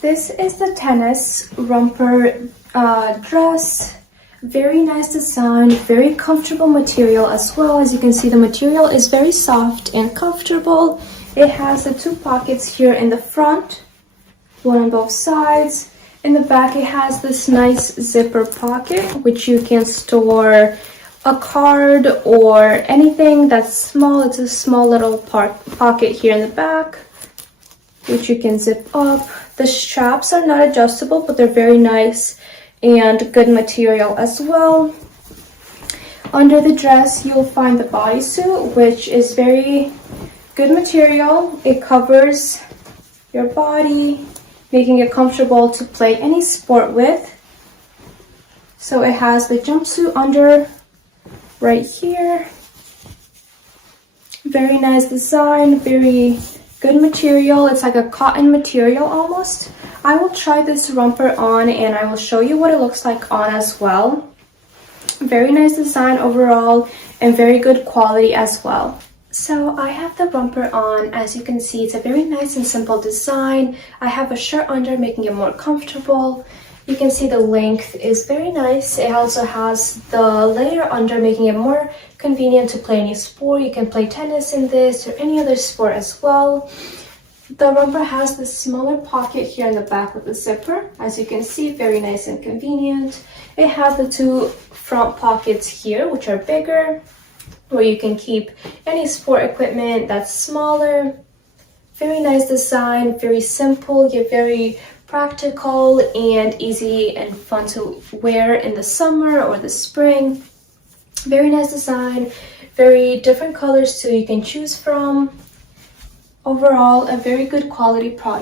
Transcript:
This is the tennis romper dress. Very nice design, very comfortable material as well. As you can see, the material is very soft and comfortable. It has the 2 pockets here in the front, one on both sides. In the back, it has this nice zipper pocket, which you can store a card or anything that's small. It's a small little pocket here in the back, which you can zip up. The straps are not adjustable, but they're very nice and good material as well. Under the dress, you'll find the bodysuit, which is very good material. It covers your body, making it comfortable to play any sport with. So it has the jumpsuit under right here. Very nice design, very good material. It's like a cotton material almost. I will try this romper on and I will show you what it looks like on as well. Very nice design overall and very good quality as well. So I have the romper on. As you can see, it's a very nice and simple design. I have a shirt under, making it more comfortable. You can see the length is very nice. It also has the layer under, making it more convenient to play any sport. You can play tennis in this or any other sport as well. The romper has the smaller pocket here in the back with the zipper. As you can see, very nice and convenient. It has the 2 front pockets here, which are bigger, where you can keep any sport equipment that's smaller. Very nice design, very simple, yet very practical and easy and fun to wear in the summer or the spring. Very nice design, very different colors too you can choose from. Overall, a very good quality product.